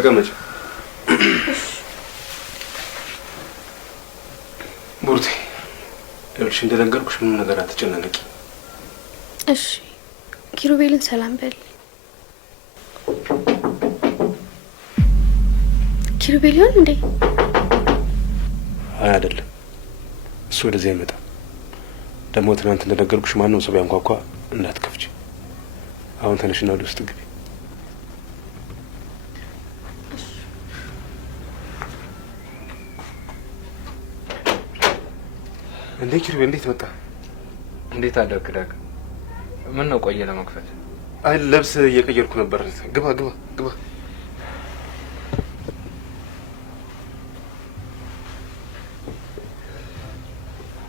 ተቀመጭ። ቡርቴ ይኸውልሽ እንደነገርኩሽ ምንም ነገር አትጨናነቂ። እሺ ኪሩቤልን ሰላም በል። ኪሩቤል ይሆን እንዴ? አይ አይደለም፣ እሱ ወደዚህ አይመጣም። ደግሞ ትናንት እንደነገርኩሽ ማንም ሰው ቢያንኳኳ እንዳትከፍቺ። አሁን ተነሽና ወደ ውስጥ ግቢ። እንዴ ኪሩቤል እንዴት መጣ? እንዴት አደርክ ዳግ? ምን ነው ቆየ ለመክፈት? አይ ልብስ እየቀየርኩ ነበር። ግባ ግባ ግባ።